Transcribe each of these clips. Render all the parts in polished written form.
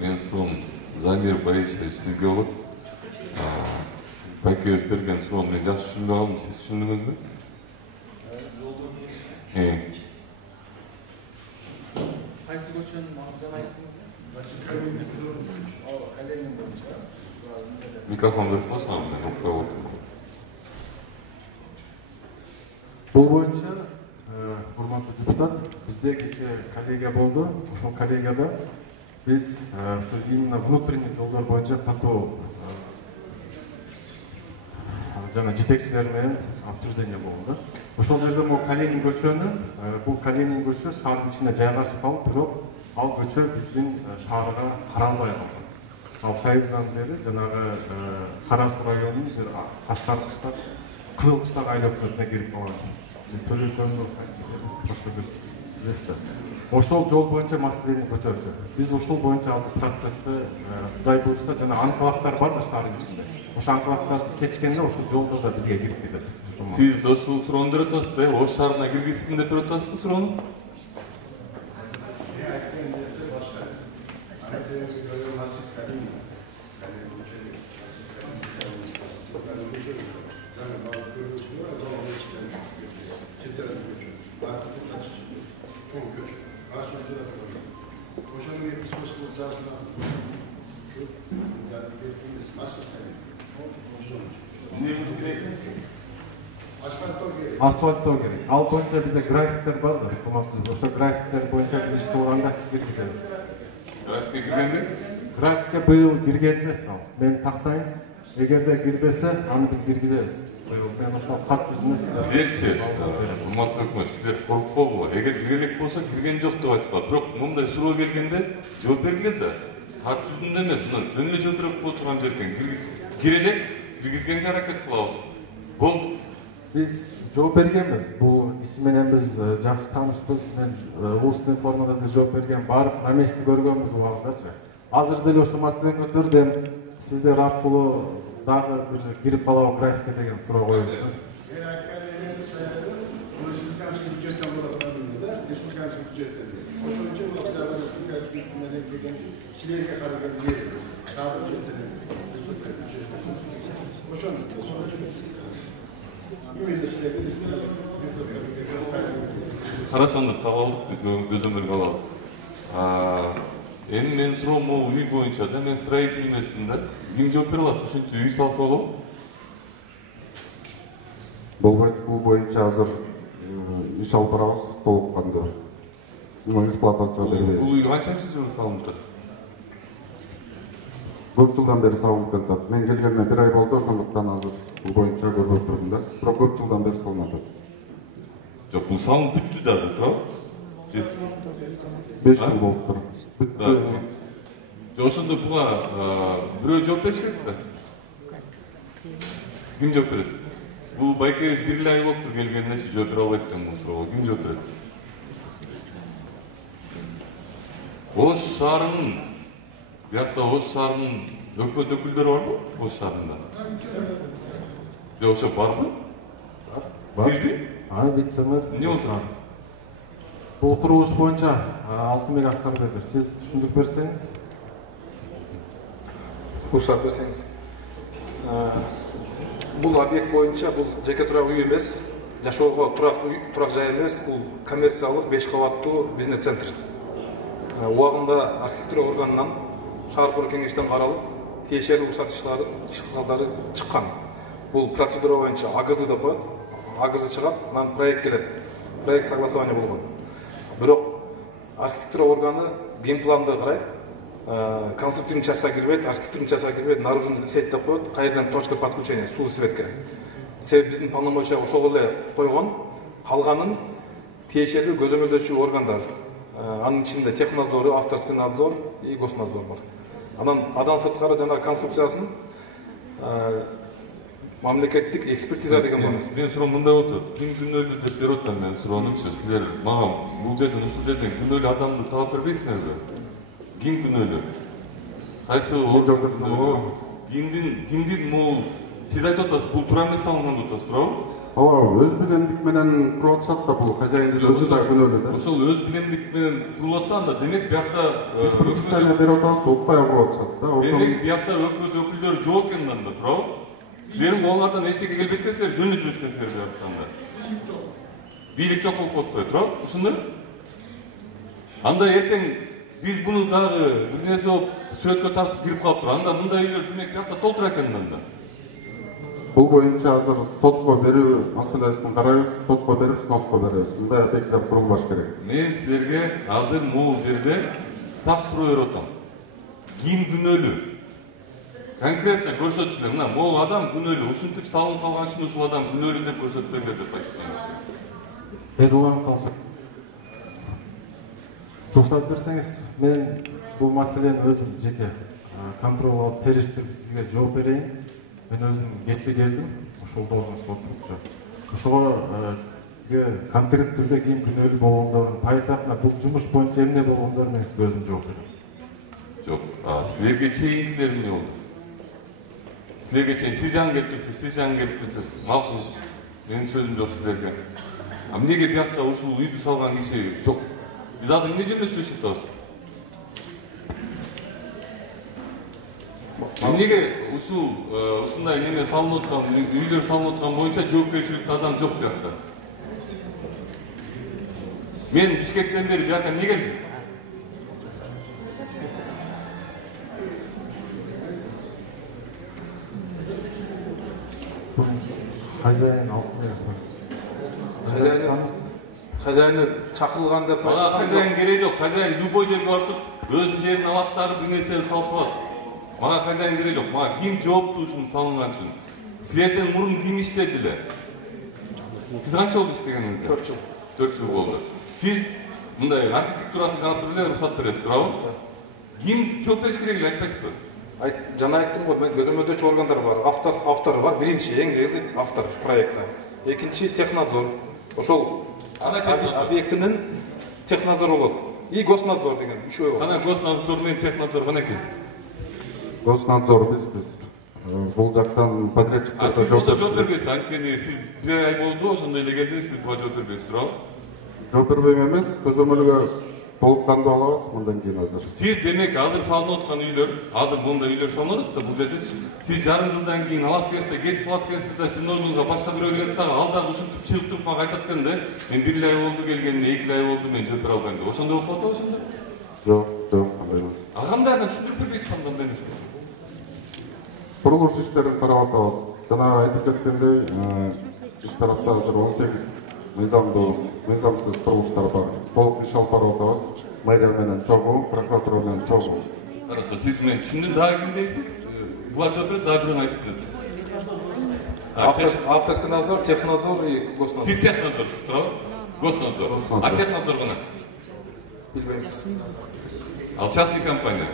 Мен суроом Замир Баишевич сизге болот. Байкебиз берген суроону мен жакшы түшүнбөй калдым. Сиз түшүндүңүзбү? Кайсы көчөнүн атын айттыңызбы? Микрофон берип койсоң, мен укпай отурмун. Бул боюнча урматтуу депутат, бизде кечээ коллегия болду. Ошол коллегияда биз ушу именно внутренний жолдор боюнча катуу жана жетекчилер менен обсуждение болду. Ошол жерде могу Калинин көчөнү, бул Калинин көчө шаардын ичине жайгашып калып, бирок ал көчө биздин шаарга каралбай калган. Ал Союздан бери жанагы Кара Суу районунун бир Кашкар кыштак, Кызыл кыштак айланасына кирип калган. Ошол жол боюнча маселени көтөрдү. Биз ошол боюнча азыр процессти Кудай буйрса жана анклавдар бар да шаардын ичинде. Ошол анклавдарды чечкенде ошол жолдо да бизге кирип кетет. Сиз ошол суроону берип атасыз да, Ош шаарына киргизсин деп берип атасызбы суроону? Асфальттоо керек. Ал боюнча бизде графиктер бар да, ошо графиктер боюнча биз ишти кылганда киргизебиз. Графикке киргенби? Графикке быйыл кирген эмес ал. Мен тактайм. Эгерде кирбесе, аны биз киргизебиз. Мен ошол кат жүзүнө Силерчи, урматтуу өкмөт, силер коркпогула. Эгер киргелек болсо кирген жок деп айтып калат. Бирок мындай суроо келгенде жооп бергиле да. Кат жүзүндө эмес, мына жөн эле жооп берип отурган жерден кирелек, киргизгенге аракет кылабыз. Болду. Биз жооп бергенбиз. Бул иш менен биз жакшы таанышпыз. Мен устный формада да жооп берген, барып на месте көргөнбүз убагындачы. Азыр деле ошол маселени көтөрдүм. Сиздер аркылуу дагы бир кирип калабы графикке деген суроо коюп. Республиканский бюджеттен болот да, республиканский бюджеттен. Ошон үчүн республиканский бюджеттен деген силерге каралган жер, шаар бюджеттен эмес. Ошон Хорошо, аны таап алдык, биз көзөмөлгө алабыз. Эми менин суроом могу үй боюнча да, мен строитель эмесмин да. Ким жооп бере алат? Ушинтип үй салса болобу? Бул боюнча азыр иш алып барабыз толук кандуу. Эксплуатация бербейбиз. Бул үй канчанчы жылы салынып жатат? Көп жылдан бери салынып келатат. Мен келгениме 1 ай болду, ошондуктан азыр бул боюнча көрбөй турдум да. Бирок көп жылдан бери салынып жатат. Жок, бул салынып бүттү да, туурабы? 5 жыл болуптур. Ошондо буга бирөө жооп бериш керек да. Ким жооп берет? Бул байкебиз 1 ай болуптур келгенине, жооп бере албайт экен бул суроого. Ким жооп берет? Ош шаарынын, биякта Ош шаарынын өкмөт өкүлдөрү барбы? Ош шаарында. Жок, ошо барбы? Сизби? Вице-мэр. Эмне болду? Бул курулуш боюнча Алтынбек Аскарбеков, сиз түшүндүрүп берсеңиз. Курсат берсеңиз. Бул объект боюнча бул жеке турак үй эмес, жашоого турак жай эмес, бул коммерциялык 5 кабаттуу бизнес центр. Убагында архитектура органынан шаар куруу кеңештен каралып, тиешелүү уруксат ишкалдары чыккан. Бул процедура боюнча АГЗ деп коет. АГЗ чыгат, анан проект келет. Проект согласование болгон. Бирок архитектура органы генпланды карайт, конструктивный частька кирбейт, архитектурный частька кирбейт, наружный сеть деп коет, кайерден точка подключения суу светке. Себеби биздин полномочия ошол эле койгон, калганын тиешелүү көзөмөлдөөчү органдар. Анын ичинде технадзор, авторский надзор и госнадзор бар. Андан сырткары жанагы конструкциясын мамлекеттик экспертиза деген бар. Мен суроом мындай болот. Ким күнөөлүү деп берип атам мен суроонучу. Силер мага бул жерден ушул жерден күнөөлүү адамды таап бербейсиңерби? Ким күнөөлүү? Кайсы кимдин могул сиз айтып атасыз, бул туура эмес салынган деп атасыз, туурабы? Ооба, өз билендик менен куруп атышат да, бул хозяиндин өзү да күнөөлүү да. Ошол өз билендик менен куруп атса анда демек биякта Биз предписание берип атабыз, укпай куруп атышат да. демек биякта өкмөт өкүлдөрү жок экен анда, туурабы? Силердин колуңардан эчтеке келбейт экен, силер жөнү жүрөт экенсиңер биякта. Бийлик жок болуп калып коет, туурабы? Ушундай? Анда эртең биз буну дагы бир нерсе болуп сүрөткө тартып кирип калыптыр. Анда мындай үйлөр демек биякта толтура экен анда. Бул боюнча азыр сотко берүү маселесин карайбыз, сотко берип, сноска беребиз. Мындай объекттер курулбаш керек. Мен силерге азыр могул жерде так суроо берип атам. Ким күнөөлүү? Конкретно көрсөтүлүп, мына могул адам күнөөлүү, ушинтип салынып калган үчүн ушул адам күнөөлүү деп көрсөтпөйбү деп айтсаңыз. Эдуард калса. Рұқсат берсеңіз, мен бұл мәселені өзім жеке контрол алып терештіріп сізге жооп берейін. Мен өзім кетпей келдім, ошол должность болуп. Ошого сизге конкрет түрдө кийин күнөөлүү болгондорун, поэтапно бул жумуш боюнча эмне болгондорун мен сизге өзүм жооп берем. Жок, силерге чейиндилер эмне болду? Силерге чейин Сижан келип келсе, макул. Менин сөзүм жок силерге. Эмнеге биякта ушул үйдү салган киши жок? Биз азыр эмне жөнүндө сүйлөшүп атабыз? Эмнеге ушундай неме салынып аткан, үйлөр салынып аткан боюнча жоопкерчиликтүү адам жок биякта? Мен Бишкектен бери бияка эмне келдим? Хозяин алып коесуз. Хозяйны чакырылган деп Мага хозяин керек жок, хозяин любой жерге барып туруп өзүнүн жерин алаттарып бир нерсени салып салат. Мага хозяин керек жок, мага ким жооптуу ушуну салынган үчүн? Силерден мурун ким иштеди эле? Сиз канча болду иштегениңизге? 4 жыл. 4 жыл болду. Сиз мындай архитектурасын карап туруп эле уруксат бересиз, туурабы? Ким жооп бериш керек эле айтпайсызбы? Жана айттым го, мен көзөмөлдөөчү органдар бар, автору бар. Биринчи эң негизи автор проектта. Экинчи технадзор. Ошол объектинин технадзору болот. И госнадзор деген үчөө бар. Кана госнадзор менен технадзор канеки? Госнадзор биз бул жактан подрядчиктер Сиз болсо жооп бербейсиз, анткени сиз бир ай болду, ошондой эле келдиңиз, сиз буга жооп бербейсиз, туурабы? жооп бербейм эмес, көзөмөлгө толук кандуу алабыз мындан кийин азыр. Сиз демек азыр салынып аткан үйлөр, азыр мондай үйлөр салынып атат да бул жерде. Сиз жарым жылдан кийин алат келсе, кетип калат келсе да сиздин ордуңузга башка бирөө келет дагы, ал дагы ушинтип чыгып мага айтат экен да, мен 1 ай болду келгенине, 2 ай болду мен жооп бере албайм деп. Ошондой болуп калат ошондо? Жок, андай эмес. Кандай анан түшүндүрүп бербейсиз кандай эмес? Курулуш иштерин карап атабыз. Жана айтып кеткендей, иш тарапта азыр 18 мыйзамсыз курулуштар бар. Толук иш алып барып атабыз. Мэрия менен чогуу, прокуратура менен чогуу. Хорошо, сиз мен түшүндүм, дагы ким дейсиз? Буга жооп берип, дагы бирөөнү айтып бересиз. Авторский надзор, технадзор и госнадзор. Сиз технадзорсуз, туурабы? Госнадзор. А технадзор кана? Билбейм. Ал частный компания.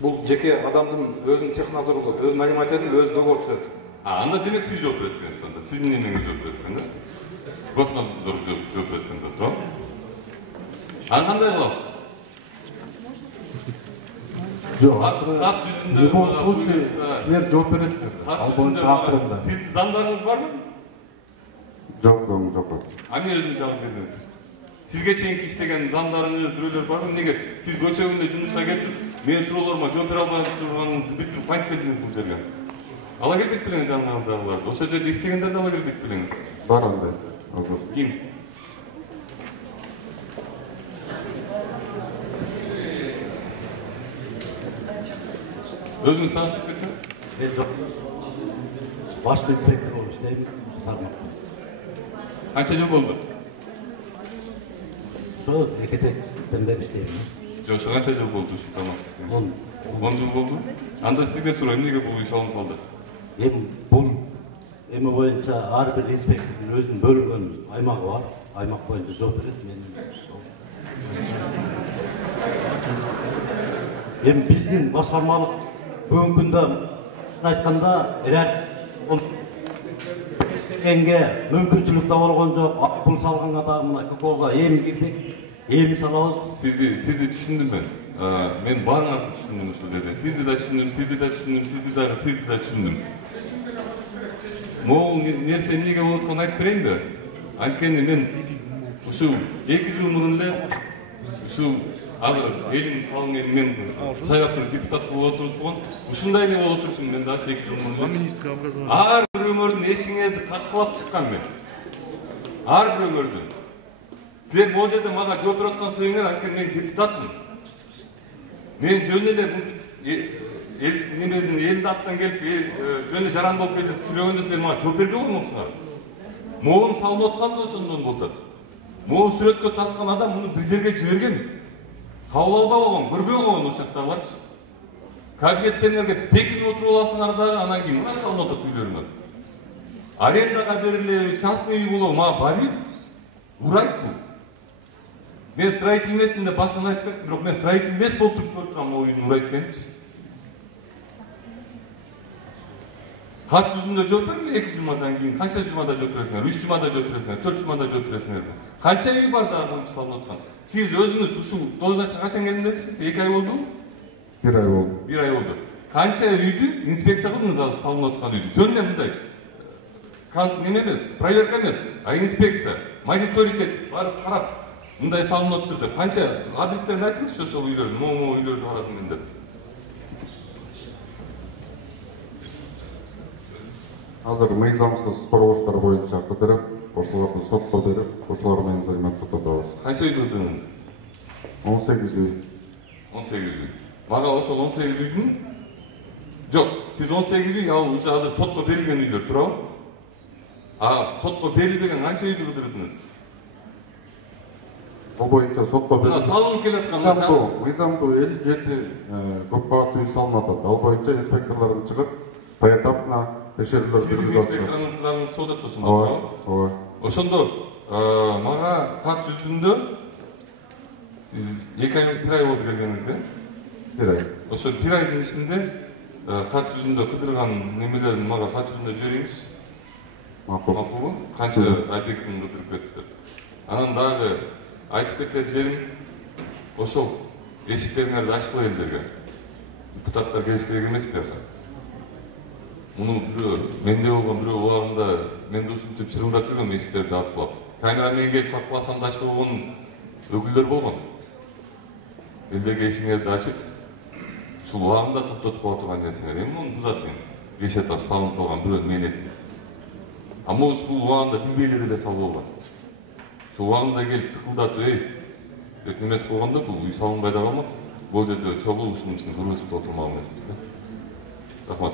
Бул жеке адамдын өзүнүн технадзору болот. Өзү нанимать этип, өзү договор түзөт. Анда демек сиз жооп берет экенсиз анда. Сиздин немеңе жооп берет экен да? Госнадзор жооп берет экен да, туурабы? Аны кандай кылабыз? Жок, Кат жүзүндө в любом случае силер жооп бересиздер. Ал боюнча авторунда. Сиздин заңдарыңыз барбы? Жок, жок. Эмне өзүңүз жалгыз келдиңиз? Сизге чейинки иштеген заңдарыңыз бирөөлөр барбы? Эмнеге сиз көчө күндө жумушка кетип, менин суроолорума жооп бере албай турганыңызды бүтүрүп кайтып келдиңиз бул жерге? Ала келбейт белеңиз жаныңыздагыларды? Ошол жерде иштегендерди ала келбейт белеңиз? Бар андай азыр. Ким? Өзүңүз тааныштырып кетсеңиз? Башкы инспектор болуп иштейм, тармакта. Канча жыл болду? Ошо экетектен бери иштейм. Жок, канча жыл болду ушул тармакта иштегениңиз? 10 жыл болду. Анда сизге сурайм, эмнеге бул иш алынып калды? Эми бул эми боюнча ар бир инспектордун өзүнүн бөлүнгөн аймагы бар. Аймак боюнча жооп берет. Эми биздин башкармалык бүгүнкү күндө айтканда энге мүмкүнчүлүк да болгон жок. Пул салганга да мына ККОга эми кирдик. Эми салабыз. Сизди түшүндүм мен. Мен бааңарды түшүндүм ушул жерде. Сизди да түшүндүм. могул нерсе эмнеге болуп атканын айтып берейинби? Анткени мен ушул 2 жыл мурун эле ушул азыр элим калың мен сайлаптын депутаты болуп отурган ушундай эле болуп отурчумун мен дагы 2 жыл мурун. Ар бир өңөрдүн эшигиңерди каккылап чыккан мен. Ар бир өңөрдүн. Силер могул жерде мага жооп берип аткан себебиңер анткени мен депутатмын. Мен жөн эле элдин атынан келип жөн эле жаран болуп келип сүйлөгөндө силер мага жооп бербей коймоксуңар. Могулун салынып атканы ошондон болуп атат. Могул сүрөткө тарткан адам муну бир жерге жиберген. Кабыл албай койгон, көрбөй койгон ошакта барчы. Кабинеттериңерге бекинип отуруп аласыңар дагы, анан кийин мына салынып атат үйлөрүңөр. Арендага берилеби, частный үй болобу, мага барып урайт бул. Мен строитель эмесмин деп башынан айтып кеттим, бирок мен строитель эмес болуп туруп көрүп турам могул үйдүн урайт экенинчи. Кат жүзүндө жооп бергиле 2 жумадан кийин, канча жумада жооп бересиңер? 3 жумада жооп бересиңер, 4 жумада жооп бересиңер. Канча үй бар дагы бул салынып аткан? Сиз өзүңүз ушул должностко качан келдиңиз? 2 ай болдубу? 1 ай болду. 1 ай болду. Канча үйдү инспекция кылдыңыз азыр салынып аткан үйдү? Жөн эле мындай. Неме эмес, проверка эмес, а инспекция, мониторинг этип, барып карап, мындай салынып атыптыр деп. Канча адрестерин айтыңызчы ошол үйлөрдүн, могу үйлөрдү карадым мен деп. Азыр мыйзамсыз курулуштар боюнча кыдырып, ошолорду сотко берип, ошолор менен займатып атабыз. Канча үйдү кыдырдыңыз? 18 үй. 18 үй. Мага ошол 18 үйдүн жок, сиз 18 үй ал уже азыр сотко берилген үйлөр туурабы? А сотко берилбеген канча үйдү кыдырдыңыз? Бул боюнча сотко Мына берилген. салынып келаткан Мыйзамдуу 57 көп кабаттуу үй салынып атат. Ал боюнча инспекторлордун чыгып, поэтапно текшерүүлөр жүргүзүп атышат. инспектордун кыздарыңыз чогулуп атат ошондо. Ооба. Ошондо мага кат жүзүндө 1 ай болду келгениңизге. 1 ай. Ошо 1 айдын ичинде кат жүзүндө кыдырган немелерин мага кат жүзүндө жибериңизчи. Макулбу? Канча объектин кыдырып кетти. Анан дагы айтып кетер жерим ошол эшиктериңерди ачкыла элдерге. Депутаттар келиш керек эмес буяка. Муну бирөө менде болгон бирөө убагында менде ушинтип чырылдап жүргөн эшиктерди ачкылап. Камера менен келип какпасам да ачкылап болгон өкүлдөр болгон. Элдерге эшиңерди ачып, ушул убагында токтотуп кала турган нерсеңер. Эми муну бузат эми. Кеше таш салынып калган бирөө менет. А может бул убагында билбей эле салып алган. Ушул убагында келип тыкылдатып, деп неметип койгондо бул үй салынбай да калмак. Бул жерде чогуу ушунун үчүн кыргызып отурмак эмеспиз да. Рахмат.